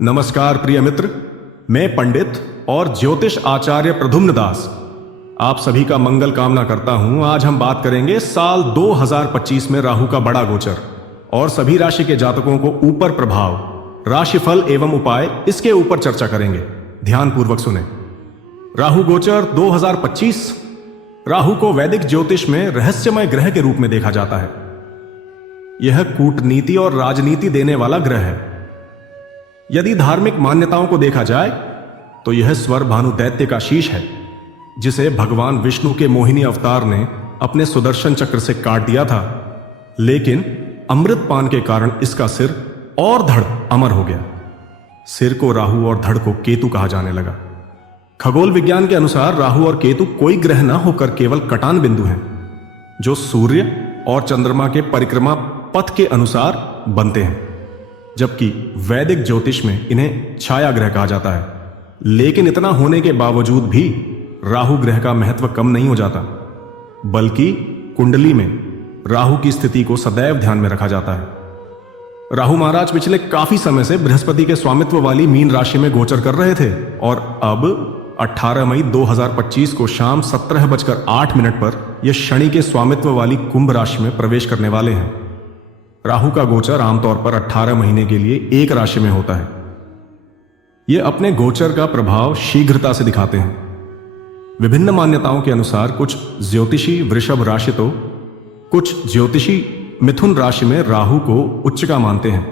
नमस्कार प्रिय मित्र, मैं पंडित और ज्योतिष आचार्य प्रद्युम्न दास आप सभी का मंगल कामना करता हूं। आज हम बात करेंगे साल 2025 में राहु का बड़ा गोचर और सभी राशि के जातकों को ऊपर प्रभाव, राशिफल एवं उपाय, इसके ऊपर चर्चा करेंगे। ध्यान पूर्वक सुने। राहु गोचर 2025। राहु को वैदिक ज्योतिष में रहस्यमय ग्रह के रूप में देखा जाता है। यह कूटनीति और राजनीति देने वाला ग्रह है। यदि धार्मिक मान्यताओं को देखा जाए तो यह स्वर भानु दैत्य का शीश है, जिसे भगवान विष्णु के मोहिनी अवतार ने अपने सुदर्शन चक्र से काट दिया था, लेकिन अमृतपान के कारण इसका सिर और धड़ अमर हो गया। सिर को राहु और धड़ को केतु कहा जाने लगा। खगोल विज्ञान के अनुसार राहु और केतु कोई ग्रह न होकर केवल कटान बिंदु हैं, जो सूर्य और चंद्रमा के परिक्रमा पथ के अनुसार बनते हैं, जबकि वैदिक ज्योतिष में इन्हें छाया ग्रह कहा जाता है। लेकिन इतना होने के बावजूद भी राहु ग्रह का महत्व कम नहीं हो जाता, बल्कि कुंडली में राहु की स्थिति को सदैव ध्यान में रखा जाता है। राहु महाराज पिछले काफी समय से बृहस्पति के स्वामित्व वाली मीन राशि में गोचर कर रहे थे और अब 18 मई 2025 को शाम 17:08 पर यह शनि के स्वामित्व वाली कुंभ राशि में प्रवेश करने वाले हैं। राहु का गोचर आमतौर पर 18 महीने के लिए एक राशि में होता है। यह अपने गोचर का प्रभाव शीघ्रता से दिखाते हैं। विभिन्न मान्यताओं के अनुसार कुछ ज्योतिषी वृषभ राशि तो कुछ ज्योतिषी मिथुन राशि में राहु को उच्च का मानते हैं,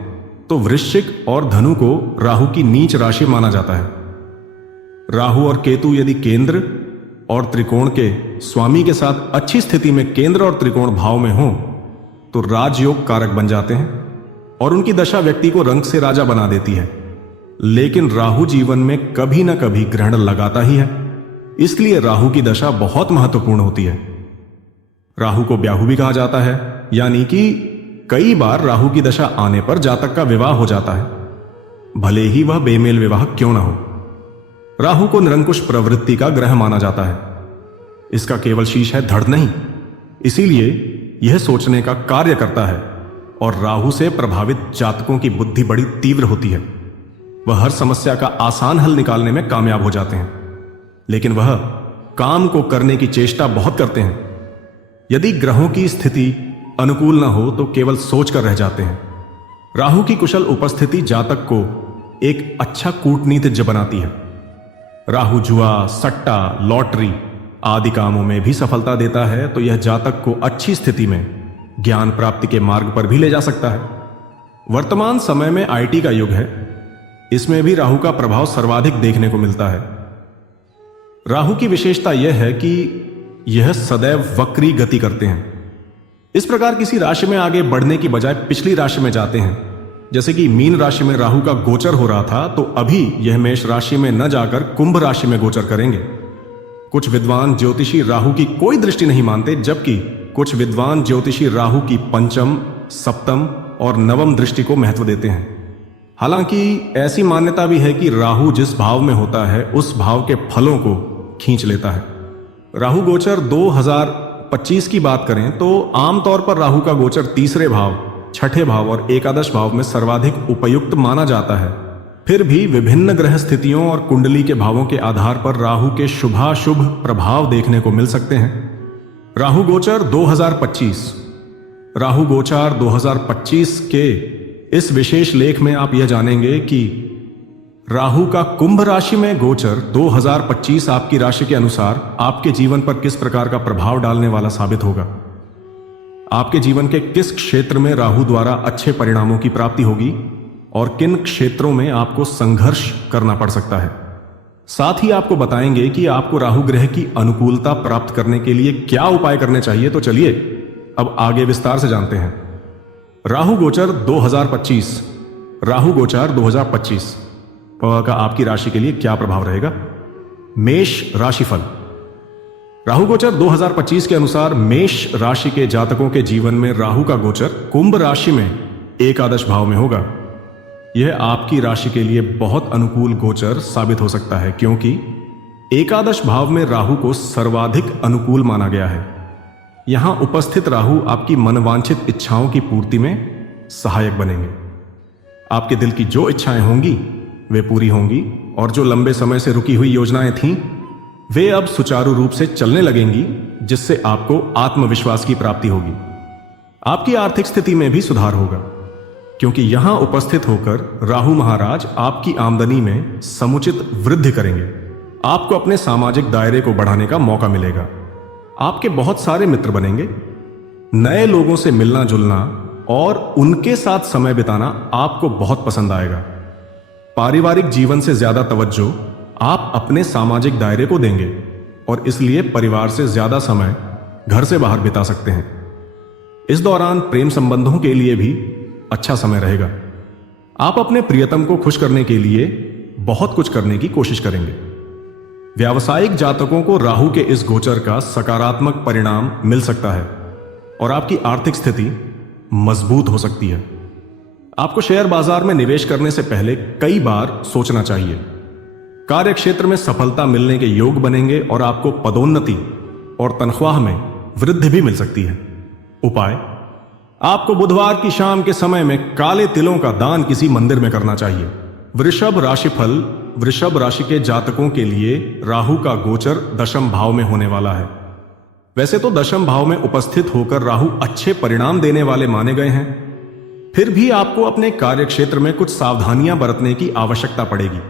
तो वृश्चिक और धनु को राहु की नीच राशि माना जाता है। राहु और केतु यदि केंद्र और त्रिकोण के स्वामी के साथ अच्छी स्थिति में केंद्र और त्रिकोण भाव में हो तो राजयोग कारक बन जाते हैं और उनकी दशा व्यक्ति को रंग से राजा बना देती है। लेकिन राहु जीवन में कभी ना कभी ग्रहण लगाता ही है, इसलिए राहु की दशा बहुत महत्वपूर्ण होती है। राहु को ब्याहु भी कहा जाता है, यानी कि कई बार राहु की दशा आने पर जातक का विवाह हो जाता है, भले ही वह बेमेल विवाह क्यों ना हो। राहु को निरंकुश प्रवृत्ति का ग्रह माना जाता है। इसका केवल शीश है, धड़ नहीं। इसीलिए यह सोचने का कार्य करता है और राहु से प्रभावित जातकों की बुद्धि बड़ी तीव्र होती है। वह हर समस्या का आसान हल निकालने में कामयाब हो जाते हैं, लेकिन वह काम को करने की चेष्टा बहुत करते हैं। यदि ग्रहों की स्थिति अनुकूल न हो तो केवल सोच कर रह जाते हैं। राहु की कुशल उपस्थिति जातक को एक अच्छा कूटनीतिज्ञ बनाती है। राहु जुआ, सट्टा, लॉटरी आदि कामों में भी सफलता देता है, तो यह जातक को अच्छी स्थिति में ज्ञान प्राप्ति के मार्ग पर भी ले जा सकता है। वर्तमान समय में आईटी का युग है, इसमें भी राहु का प्रभाव सर्वाधिक देखने को मिलता है। राहु की विशेषता यह है कि यह सदैव वक्री गति करते हैं। इस प्रकार किसी राशि में आगे बढ़ने की बजाय पिछली राशि में जाते हैं। जैसे कि मीन राशि में राहु का गोचर हो रहा था, तो अभी यह मेष राशि में न जाकर कुंभ राशि में गोचर करेंगे। कुछ विद्वान ज्योतिषी राहु की कोई दृष्टि नहीं मानते, जबकि कुछ विद्वान ज्योतिषी राहु की पंचम, सप्तम और नवम दृष्टि को महत्व देते हैं। हालांकि ऐसी मान्यता भी है कि राहु जिस भाव में होता है उस भाव के फलों को खींच लेता है। राहु गोचर 2025 की बात करें तो आमतौर पर राहु का गोचर तीसरे भाव, छठे भाव और एकादश भाव में सर्वाधिक उपयुक्त माना जाता है। फिर भी विभिन्न ग्रह स्थितियों और कुंडली के भावों के आधार पर राहु के शुभाशुभ प्रभाव देखने को मिल सकते हैं। राहु गोचर 2025। राहु गोचर 2025 के इस विशेष लेख में आप यह जानेंगे कि राहु का कुंभ राशि में गोचर 2025 आपकी राशि के अनुसार आपके जीवन पर किस प्रकार का प्रभाव डालने वाला साबित होगा। आपके जीवन के किस क्षेत्र में राहु द्वारा अच्छे परिणामों की प्राप्ति होगी और किन क्षेत्रों में आपको संघर्ष करना पड़ सकता है। साथ ही आपको बताएंगे कि आपको राहु ग्रह की अनुकूलता प्राप्त करने के लिए क्या उपाय करने चाहिए। तो चलिए अब आगे विस्तार से जानते हैं। राहु गोचर 2025। राहु गोचर 2025 का आपकी राशि के लिए क्या प्रभाव रहेगा। मेष राशिफल। राहु गोचर 2025 के अनुसार मेष राशि के जातकों के जीवन में राहु का गोचर कुंभ राशि में एकादश भाव में होगा। यह आपकी राशि के लिए बहुत अनुकूल गोचर साबित हो सकता है, क्योंकि एकादश भाव में राहु को सर्वाधिक अनुकूल माना गया है। यहां उपस्थित राहु आपकी मनवांछित इच्छाओं की पूर्ति में सहायक बनेंगे। आपके दिल की जो इच्छाएं होंगी वे पूरी होंगी और जो लंबे समय से रुकी हुई योजनाएं थीं, वे अब सुचारू रूप से चलने लगेंगी, जिससे आपको आत्मविश्वास की प्राप्ति होगी। आपकी आर्थिक स्थिति में भी सुधार होगा, क्योंकि यहां उपस्थित होकर राहु महाराज आपकी आमदनी में समुचित वृद्धि करेंगे। आपको अपने सामाजिक दायरे को बढ़ाने का मौका मिलेगा। आपके बहुत सारे मित्र बनेंगे। नए लोगों से मिलना जुलना और उनके साथ समय बिताना आपको बहुत पसंद आएगा। पारिवारिक जीवन से ज्यादा तवज्जो आप अपने सामाजिक दायरे को देंगे और इसलिए परिवार से ज्यादा समय घर से बाहर बिता सकते हैं। इस दौरान प्रेम संबंधों के लिए भी अच्छा समय रहेगा। आप अपने प्रियतम को खुश करने के लिए बहुत कुछ करने की कोशिश करेंगे। व्यावसायिक जातकों को राहु के इस गोचर का सकारात्मक परिणाम मिल सकता है और आपकी आर्थिक स्थिति मजबूत हो सकती है। आपको शेयर बाजार में निवेश करने से पहले कई बार सोचना चाहिए। कार्य क्षेत्र में सफलता मिलने के योग बनेंगे और आपको पदोन्नति और तनख्वाह में वृद्धि भी मिल सकती है। उपाय: आपको बुधवार की शाम के समय में काले तिलों का दान किसी मंदिर में करना चाहिए। वृषभ राशिफल: वृषभ राशि के जातकों के लिए राहु का गोचर दशम भाव में होने वाला है। वैसे तो दशम भाव में उपस्थित होकर राहु अच्छे परिणाम देने वाले माने गए हैं, फिर भी आपको अपने कार्य क्षेत्र में कुछ सावधानियां बरतने की आवश्यकता पड़ेगी।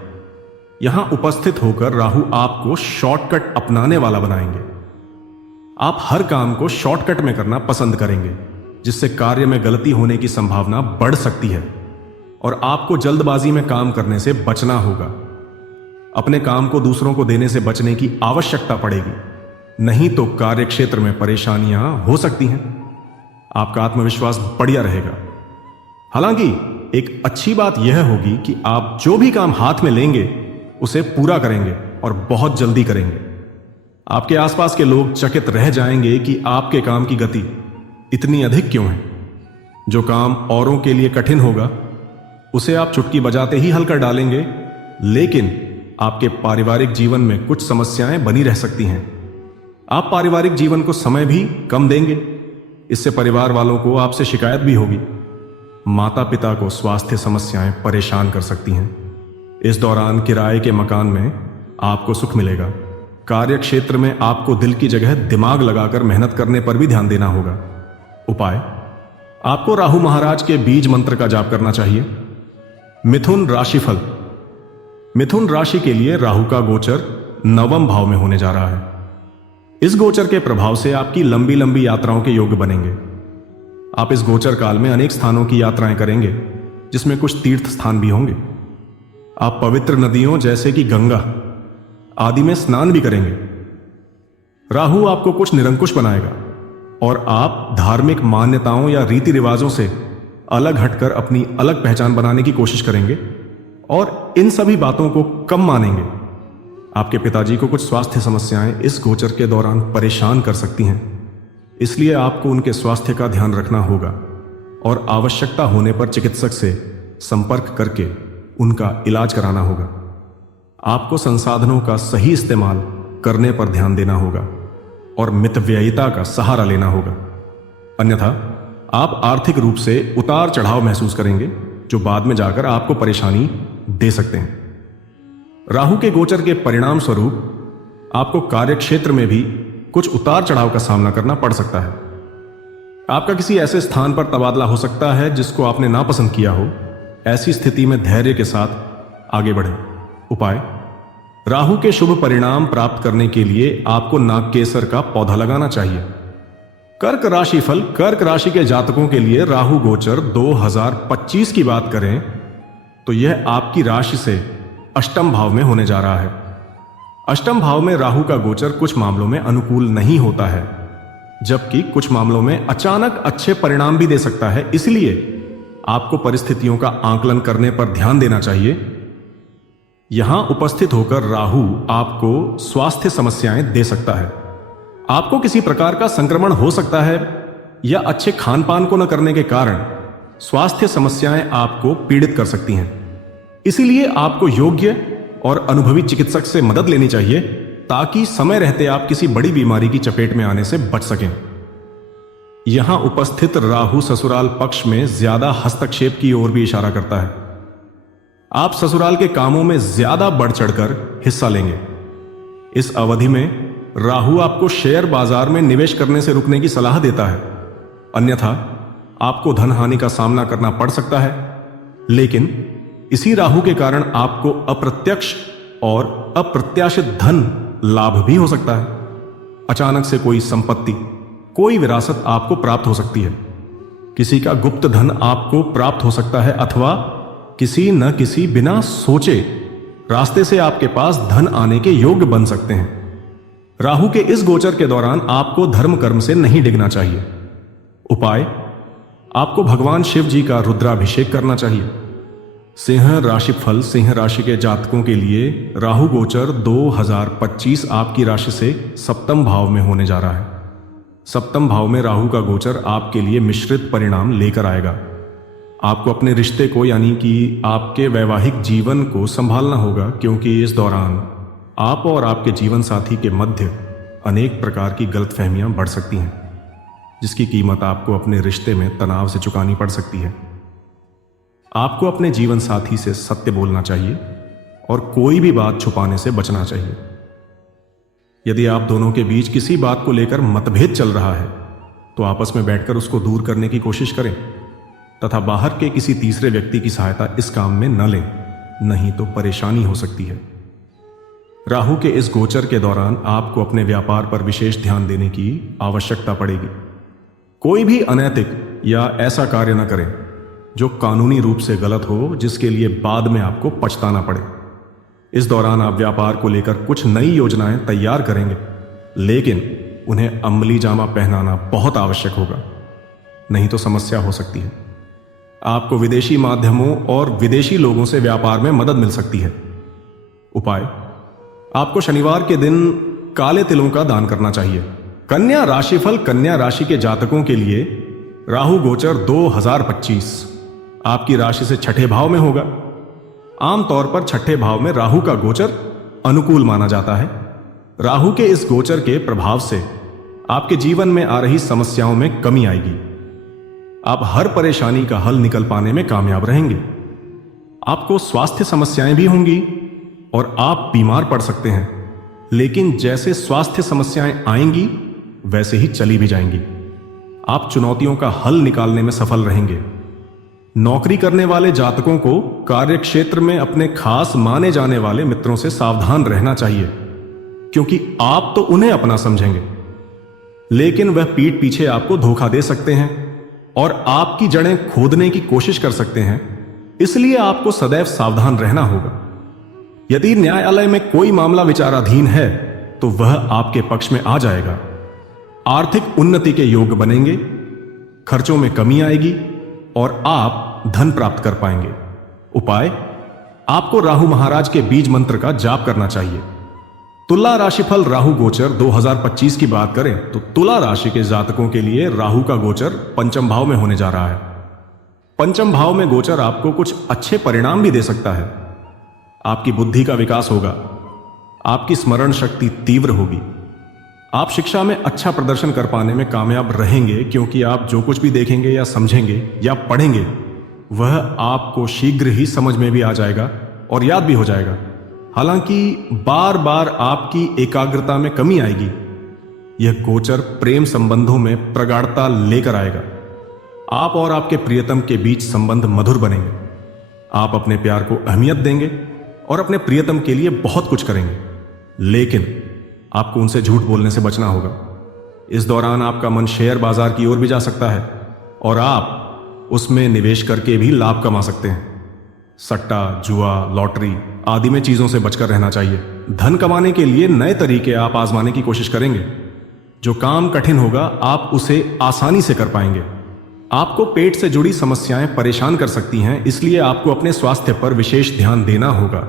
यहां उपस्थित होकर राहु आपको शॉर्टकट अपनाने वाला बनाएंगे। आप हर काम को शॉर्टकट में करना पसंद करेंगे, जिससे कार्य में गलती होने की संभावना बढ़ सकती है और आपको जल्दबाजी में काम करने से बचना होगा। अपने काम को दूसरों को देने से बचने की आवश्यकता पड़ेगी, नहीं तो कार्य क्षेत्र में परेशानियां हो सकती हैं। आपका आत्मविश्वास बढ़िया रहेगा। हालांकि एक अच्छी बात यह होगी कि आप जो भी काम हाथ में लेंगे उसे पूरा करेंगे और बहुत जल्दी करेंगे। आपके आसपास के लोग चकित रह जाएंगे कि आपके काम की गति इतनी अधिक क्यों है। जो काम औरों के लिए कठिन होगा उसे आप चुटकी बजाते ही हल कर डालेंगे, लेकिन आपके पारिवारिक जीवन में कुछ समस्याएं बनी रह सकती हैं। आप पारिवारिक जीवन को समय भी कम देंगे, इससे परिवार वालों को आपसे शिकायत भी होगी। माता पिता को स्वास्थ्य समस्याएं परेशान कर सकती हैं। इस दौरान किराए के मकान में आपको सुख मिलेगा। कार्य क्षेत्र में आपको दिल की जगह दिमाग लगाकर मेहनत करने पर भी ध्यान देना होगा। उपाय: आपको राहु महाराज के बीज मंत्र का जाप करना चाहिए। मिथुन राशिफल: मिथुन राशि के लिए राहु का गोचर नवम भाव में होने जा रहा है। इस गोचर के प्रभाव से आपकी लंबी लंबी यात्राओं के योग बनेंगे। आप इस गोचर काल में अनेक स्थानों की यात्राएं करेंगे, जिसमें कुछ तीर्थ स्थान भी होंगे। आप पवित्र नदियों जैसे कि गंगा आदि में स्नान भी करेंगे। राहु आपको कुछ निरंकुश बनाएगा और आप धार्मिक मान्यताओं या रीति रिवाजों से अलग हटकर अपनी अलग पहचान बनाने की कोशिश करेंगे और इन सभी बातों को कम मानेंगे। आपके पिताजी को कुछ स्वास्थ्य समस्याएं इस गोचर के दौरान परेशान कर सकती हैं, इसलिए आपको उनके स्वास्थ्य का ध्यान रखना होगा और आवश्यकता होने पर चिकित्सक से संपर्क करके उनका इलाज कराना होगा। आपको संसाधनों का सही इस्तेमाल करने पर ध्यान देना होगा और मितव्ययिता का सहारा लेना होगा, अन्यथा आप आर्थिक रूप से उतार चढ़ाव महसूस करेंगे, जो बाद में जाकर आपको परेशानी दे सकते हैं। राहु के गोचर के परिणाम स्वरूप आपको कार्यक्षेत्र में भी कुछ उतार चढ़ाव का सामना करना पड़ सकता है। आपका किसी ऐसे स्थान पर तबादला हो सकता है जिसको आपने नापसंद किया हो। ऐसी स्थिति में धैर्य के साथ आगे बढ़ें। उपाय: राहु के शुभ परिणाम प्राप्त करने के लिए आपको नागकेसर का पौधा लगाना चाहिए। कर्क राशि फल: कर्क राशि के जातकों के लिए राहु गोचर 2025 की बात करें तो यह आपकी राशि से अष्टम भाव में होने जा रहा है। अष्टम भाव में राहु का गोचर कुछ मामलों में अनुकूल नहीं होता है, जबकि कुछ मामलों में अचानक अच्छे परिणाम भी दे सकता है। इसलिए आपको परिस्थितियों का आकलन करने पर ध्यान देना चाहिए। यहां उपस्थित होकर राहु आपको स्वास्थ्य समस्याएं दे सकता है। आपको किसी प्रकार का संक्रमण हो सकता है या अच्छे खान पान को न करने के कारण स्वास्थ्य समस्याएं आपको पीड़ित कर सकती हैं। इसीलिए आपको योग्य और अनुभवी चिकित्सक से मदद लेनी चाहिए, ताकि समय रहते आप किसी बड़ी बीमारी की चपेट में आने से बच सकें। यहां उपस्थित राहु ससुराल पक्ष में ज्यादा हस्तक्षेप की ओर भी इशारा करता है। आप ससुराल के कामों में ज्यादा बढ़ चढ़कर हिस्सा लेंगे। इस अवधि में राहु आपको शेयर बाजार में निवेश करने से रुकने की सलाह देता है, अन्यथा आपको धन हानि का सामना करना पड़ सकता है। लेकिन इसी राहु के कारण आपको अप्रत्यक्ष और अप्रत्याशित धन लाभ भी हो सकता है। अचानक से कोई संपत्ति, कोई विरासत आपको प्राप्त हो सकती है। किसी का गुप्त धन आपको प्राप्त हो सकता है, अथवा किसी न किसी बिना सोचे रास्ते से आपके पास धन आने के योग्य बन सकते हैं। राहु के इस गोचर के दौरान आपको धर्म कर्म से नहीं डिगना चाहिए। उपाय, आपको भगवान शिव जी का रुद्राभिषेक करना चाहिए। सिंह राशि फल, सिंह राशि के जातकों के लिए राहु गोचर 2025 आपकी राशि से सप्तम भाव में होने जा रहा है। सप्तम भाव में राहु का गोचर आपके लिए मिश्रित परिणाम लेकर आएगा। आपको अपने रिश्ते को, यानी कि आपके वैवाहिक जीवन को संभालना होगा, क्योंकि इस दौरान आप और आपके जीवन साथी के मध्य अनेक प्रकार की गलतफहमियां बढ़ सकती हैं, जिसकी कीमत आपको अपने रिश्ते में तनाव से चुकानी पड़ सकती है। आपको अपने जीवन साथी से सत्य बोलना चाहिए और कोई भी बात छुपाने से बचना चाहिए। यदि आप दोनों के बीच किसी बात को लेकर मतभेद चल रहा है तो आपस में बैठकर उसको दूर करने की कोशिश करें तथा बाहर के किसी तीसरे व्यक्ति की सहायता इस काम में न लें, नहीं तो परेशानी हो सकती है। राहु के इस गोचर के दौरान आपको अपने व्यापार पर विशेष ध्यान देने की आवश्यकता पड़ेगी। कोई भी अनैतिक या ऐसा कार्य न करें जो कानूनी रूप से गलत हो, जिसके लिए बाद में आपको पछताना पड़े। इस दौरान आप व्यापार को लेकर कुछ नई योजनाएं तैयार करेंगे, लेकिन उन्हें अमली जामा पहनाना बहुत आवश्यक होगा, नहीं तो समस्या हो सकती है। आपको विदेशी माध्यमों और विदेशी लोगों से व्यापार में मदद मिल सकती है। उपाय, आपको शनिवार के दिन काले तिलों का दान करना चाहिए। कन्या राशिफल, कन्या राशि के जातकों के लिए राहु गोचर 2025 आपकी राशि से छठे भाव में होगा। आमतौर पर छठे भाव में राहु का गोचर अनुकूल माना जाता है। राहु के इस गोचर के प्रभाव से आपके जीवन में आ रही समस्याओं में कमी आएगी। आप हर परेशानी का हल निकल पाने में कामयाब रहेंगे। आपको स्वास्थ्य समस्याएं भी होंगी और आप बीमार पड़ सकते हैं, लेकिन जैसे स्वास्थ्य समस्याएं आएंगी वैसे ही चली भी जाएंगी। आप चुनौतियों का हल निकालने में सफल रहेंगे। नौकरी करने वाले जातकों को कार्य क्षेत्र में अपने खास माने जाने वाले मित्रों से सावधान रहना चाहिए, क्योंकि आप तो उन्हें अपना समझेंगे, लेकिन वह पीठ पीछे आपको धोखा दे सकते हैं और आपकी जड़ें खोदने की कोशिश कर सकते हैं। इसलिए आपको सदैव सावधान रहना होगा। यदि न्यायालय में कोई मामला विचाराधीन है तो वह आपके पक्ष में आ जाएगा। आर्थिक उन्नति के योग बनेंगे, खर्चों में कमी आएगी और आप धन प्राप्त कर पाएंगे। उपाय, आपको राहु महाराज के बीज मंत्र का जाप करना चाहिए। तुला राशिफल, राहु गोचर 2025 की बात करें तो तुला राशि के जातकों के लिए राहु का गोचर पंचम भाव में होने जा रहा है। पंचम भाव में गोचर आपको कुछ अच्छे परिणाम भी दे सकता है। आपकी बुद्धि का विकास होगा, आपकी स्मरण शक्ति तीव्र होगी, आप शिक्षा में अच्छा प्रदर्शन कर पाने में कामयाब रहेंगे, क्योंकि आप जो कुछ भी देखेंगे या समझेंगे या पढ़ेंगे वह आपको शीघ्र ही समझ में भी आ जाएगा और याद भी हो जाएगा। हालांकि बार बार आपकी एकाग्रता में कमी आएगी। यह गोचर प्रेम संबंधों में प्रगाढ़ता लेकर आएगा। आप और आपके प्रियतम के बीच संबंध मधुर बनेंगे। आप अपने प्यार को अहमियत देंगे और अपने प्रियतम के लिए बहुत कुछ करेंगे, लेकिन आपको उनसे झूठ बोलने से बचना होगा। इस दौरान आपका मन शेयर बाजार की ओर भी जा सकता है और आप उसमें निवेश करके भी लाभ कमा सकते हैं। सट्टा, जुआ, लॉटरी आदि में चीजों से बचकर रहना चाहिए। धन कमाने के लिए नए तरीके आप आजमाने की कोशिश करेंगे। जो काम कठिन होगा आप उसे आसानी से कर पाएंगे। आपको पेट से जुड़ी समस्याएं परेशान कर सकती हैं, इसलिए आपको अपने स्वास्थ्य पर विशेष ध्यान देना होगा।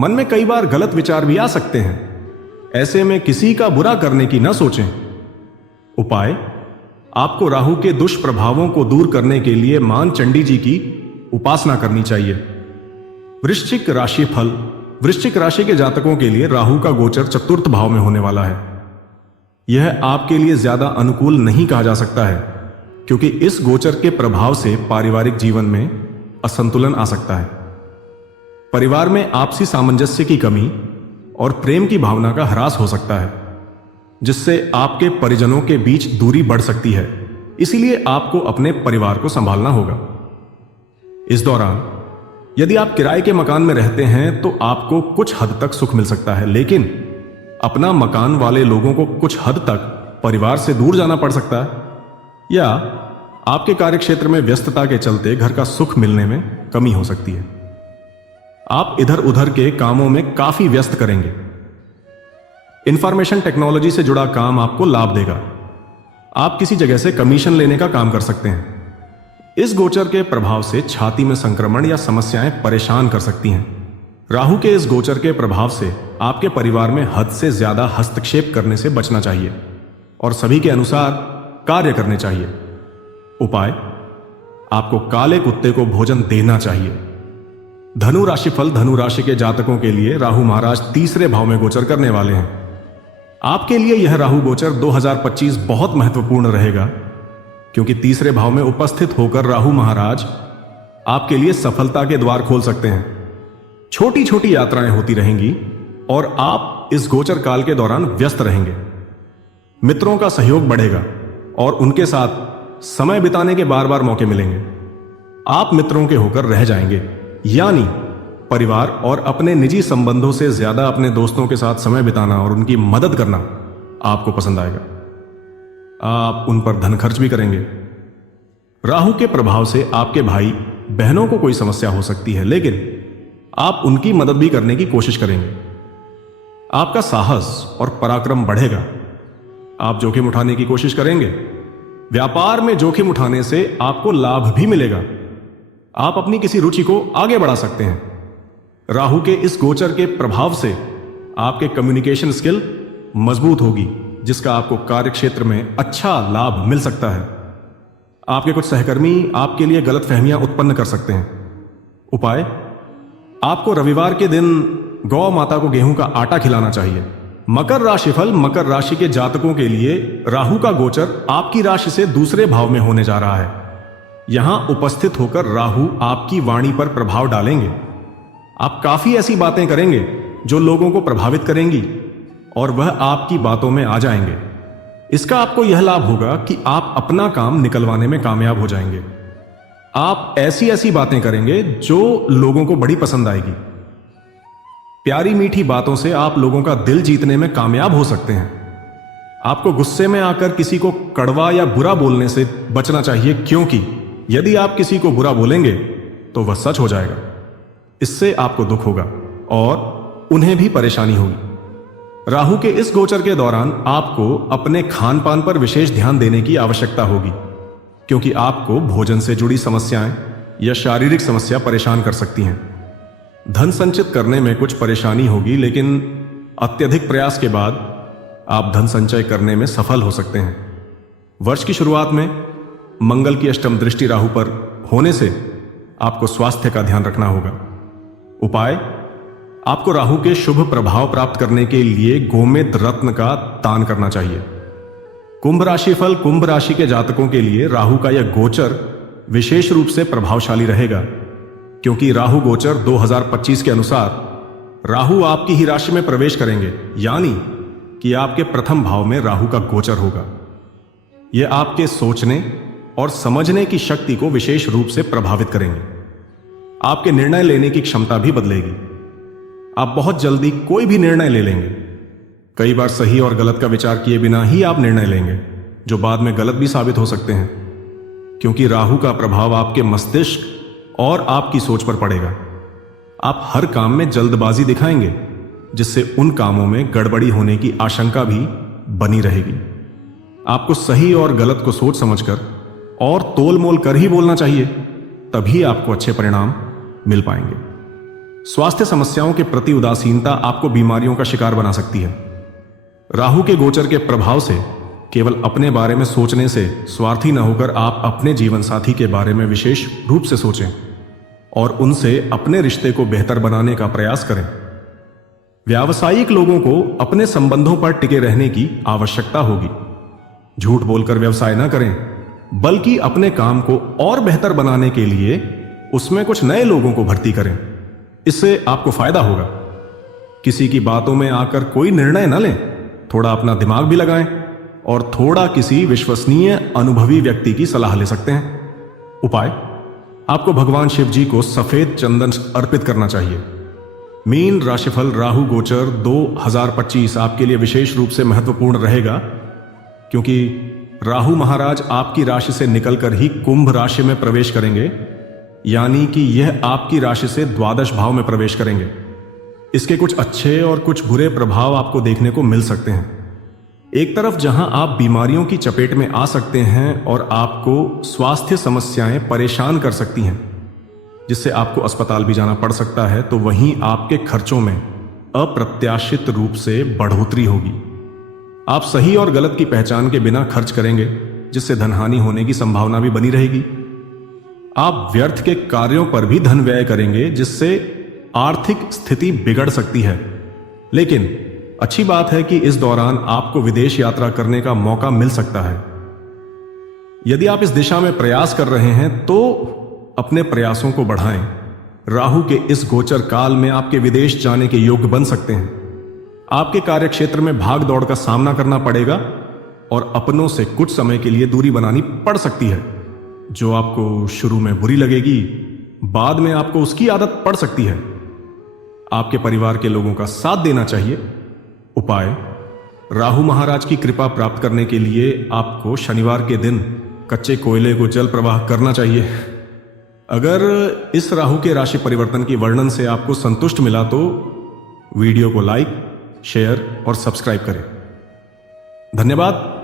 मन में कई बार गलत विचार भी आ सकते हैं, ऐसे में किसी का बुरा करने की न सोचें। उपाय, आपको राहु के दुष्प्रभावों को दूर करने के लिए मान चंडी जी की उपासना करनी चाहिए। वृश्चिक राशि फल, वृश्चिक राशि के जातकों के लिए राहु का गोचर चतुर्थ भाव में होने वाला है। यह आपके लिए ज्यादा अनुकूल नहीं कहा जा सकता है, क्योंकि इस गोचर के प्रभाव से पारिवारिक जीवन में असंतुलन आ सकता है। परिवार में आपसी सामंजस्य की कमी और प्रेम की भावना का ह्रास हो सकता है, जिससे आपके परिजनों के बीच दूरी बढ़ सकती है। इसीलिए आपको अपने परिवार को संभालना होगा। इस दौरान यदि आप किराए के मकान में रहते हैं तो आपको कुछ हद तक सुख मिल सकता है, लेकिन अपना मकान वाले लोगों को कुछ हद तक परिवार से दूर जाना पड़ सकता है, या आपके कार्यक्षेत्र में व्यस्तता के चलते घर का सुख मिलने में कमी हो सकती है। आप इधर उधर के कामों में काफी व्यस्त करेंगे। इंफॉर्मेशन टेक्नोलॉजी से जुड़ा काम आपको लाभ देगा। आप किसी जगह से कमीशन लेने का काम कर सकते हैं। इस गोचर के प्रभाव से छाती में संक्रमण या समस्याएं परेशान कर सकती हैं। राहु के इस गोचर के प्रभाव से आपके परिवार में हद से ज्यादा हस्तक्षेप करने से बचना चाहिए और सभी के अनुसार कार्य करने चाहिए। उपाय, आपको काले कुत्ते को भोजन देना चाहिए। धनु राशिफल धनु राशि के जातकों के लिए राहु महाराज तीसरे भाव में गोचर करने वाले हैं। आपके लिए यह राहु गोचर 2025 बहुत महत्वपूर्ण रहेगा, क्योंकि तीसरे भाव में उपस्थित होकर राहु महाराज आपके लिए सफलता के द्वार खोल सकते हैं। छोटी छोटी यात्राएं होती रहेंगी और आप इस गोचर काल के दौरान व्यस्त रहेंगे। मित्रों का सहयोग बढ़ेगा और उनके साथ समय बिताने के बार बार मौके मिलेंगे। आप मित्रों के होकर रह जाएंगे, यानी परिवार और अपने निजी संबंधों से ज्यादा अपने दोस्तों के साथ समय बिताना और उनकी मदद करना आपको पसंद आएगा। आप उन पर धन खर्च भी करेंगे। राहु के प्रभाव से आपके भाई बहनों को कोई समस्या हो सकती है, लेकिन आप उनकी मदद भी करने की कोशिश करेंगे। आपका साहस और पराक्रम बढ़ेगा। आप जोखिम उठाने की कोशिश करेंगे। व्यापार में जोखिम उठाने से आपको लाभ भी मिलेगा। आप अपनी किसी रुचि को आगे बढ़ा सकते हैं। राहु के इस गोचर के प्रभाव से आपके कम्युनिकेशन स्किल मजबूत होगी, जिसका आपको कार्यक्षेत्र में अच्छा लाभ मिल सकता है। आपके कुछ सहकर्मी आपके लिए गलतफहमियां उत्पन्न कर सकते हैं। उपाय, आपको रविवार के दिन गौ माता को गेहूं का आटा खिलाना चाहिए। मकर राशिफल मकर राशि के जातकों के लिए राहु का गोचर आपकी राशि से दूसरे भाव में होने जा रहा है। यहां उपस्थित होकर राहु आपकी वाणी पर प्रभाव डालेंगे। आप काफी ऐसी बातें करेंगे जो लोगों को प्रभावित करेंगी और वह आपकी बातों में आ जाएंगे। इसका आपको यह लाभ होगा कि आप अपना काम निकलवाने में कामयाब हो जाएंगे। आप ऐसी ऐसी बातें करेंगे जो लोगों को बड़ी पसंद आएगी। प्यारी मीठी बातों से आप लोगों का दिल जीतने में कामयाब हो सकते हैं। आपको गुस्से में आकर किसी को कड़वा या बुरा बोलने से बचना चाहिए, क्योंकि यदि आप किसी को बुरा बोलेंगे तो वह सच हो जाएगा। इससे आपको दुख होगा और उन्हें भी परेशानी होगी। राहु के इस गोचर के दौरान आपको अपने खान पान पर विशेष ध्यान देने की आवश्यकता होगी, क्योंकि आपको भोजन से जुड़ी समस्याएं या शारीरिक समस्या परेशान कर सकती हैं। धन संचित करने में कुछ परेशानी होगी, लेकिन अत्यधिक प्रयास के बाद आप धन संचय करने में सफल हो सकते हैं। वर्ष की शुरुआत में मंगल की अष्टम दृष्टि राहु पर होने से आपको स्वास्थ्य का ध्यान रखना होगा। उपाय, आपको राहु के शुभ प्रभाव प्राप्त करने के लिए गोमेद रत्न का दान करना चाहिए। कुंभ राशि फल कुंभ राशि के जातकों के लिए राहु का यह गोचर विशेष रूप से प्रभावशाली रहेगा, क्योंकि राहु गोचर 2025 के अनुसार राहु आपकी ही राशि में प्रवेश करेंगे, यानी कि आपके प्रथम भाव में राहु का गोचर होगा। यह आपके सोचने और समझने की शक्ति को विशेष रूप से प्रभावित करेंगे। आपके निर्णय लेने की क्षमता भी बदलेगी। आप बहुत जल्दी कोई भी निर्णय ले लेंगे। कई बार सही और गलत का विचार किए बिना ही आप निर्णय लेंगे, जो बाद में गलत भी साबित हो सकते हैं, क्योंकि राहु का प्रभाव आपके मस्तिष्क और आपकी सोच पर पड़ेगा। आप हर काम में जल्दबाजी दिखाएंगे, जिससे उन कामों में गड़बड़ी होने की आशंका भी बनी रहेगी। आपको सही और गलत को सोच समझकर और तोल मोल कर ही बोलना चाहिए, तभी आपको अच्छे परिणाम मिल पाएंगे। स्वास्थ्य समस्याओं के प्रति उदासीनता आपको बीमारियों का शिकार बना सकती है। राहु के गोचर के प्रभाव से केवल अपने बारे में सोचने से स्वार्थी न होकर आप अपने जीवन साथी के बारे में विशेष रूप से सोचें और उनसे अपने रिश्ते को बेहतर बनाने का प्रयास करें। व्यावसायिक लोगों को अपने संबंधों पर टिके रहने की आवश्यकता होगी। झूठ बोलकर व्यवसाय न करें, बल्कि अपने काम को और बेहतर बनाने के लिए उसमें कुछ नए लोगों को भर्ती करें। इससे आपको फायदा होगा। किसी की बातों में आकर कोई निर्णय न लें, थोड़ा अपना दिमाग भी लगाएं और थोड़ा किसी विश्वसनीय अनुभवी व्यक्ति की सलाह ले सकते हैं। उपाय, आपको भगवान शिव जी को सफेद चंदन अर्पित करना चाहिए। मीन राशिफल राहु गोचर 2025 आपके लिए विशेष रूप से महत्वपूर्ण रहेगा, क्योंकि राहु महाराज आपकी राशि से निकलकर ही कुंभ राशि में प्रवेश करेंगे, यानी कि यह आपकी राशि से द्वादश भाव में प्रवेश करेंगे। इसके कुछ अच्छे और कुछ बुरे प्रभाव आपको देखने को मिल सकते हैं। एक तरफ जहां आप बीमारियों की चपेट में आ सकते हैं और आपको स्वास्थ्य समस्याएं परेशान कर सकती हैं, जिससे आपको अस्पताल भी जाना पड़ सकता है, तो वहीं आपके खर्चों में अप्रत्याशित रूप से बढ़ोतरी होगी। आप सही और गलत की पहचान के बिना खर्च करेंगे, जिससे धनहानि होने की संभावना भी बनी रहेगी। आप व्यर्थ के कार्यों पर भी धन व्यय करेंगे, जिससे आर्थिक स्थिति बिगड़ सकती है। लेकिन अच्छी बात है कि इस दौरान आपको विदेश यात्रा करने का मौका मिल सकता है। यदि आप इस दिशा में प्रयास कर रहे हैं तो अपने प्रयासों को बढ़ाएं। राहु के इस गोचर काल में आपके विदेश जाने के योग्य बन सकते हैं। आपके कार्यक्षेत्र में भाग दौड़ का सामना करना पड़ेगा और अपनों से कुछ समय के लिए दूरी बनानी पड़ सकती है, जो आपको शुरू में बुरी लगेगी, बाद में आपको उसकी आदत पड़ सकती है। आपके परिवार के लोगों का साथ देना चाहिए। उपाय, राहु महाराज की कृपा प्राप्त करने के लिए आपको शनिवार के दिन कच्चे कोयले को जल प्रवाह करना चाहिए। अगर इस राहु के राशि परिवर्तन की वर्णन से आपको संतुष्ट मिला तो वीडियो को लाइक, शेयर और सब्सक्राइब करें। धन्यवाद।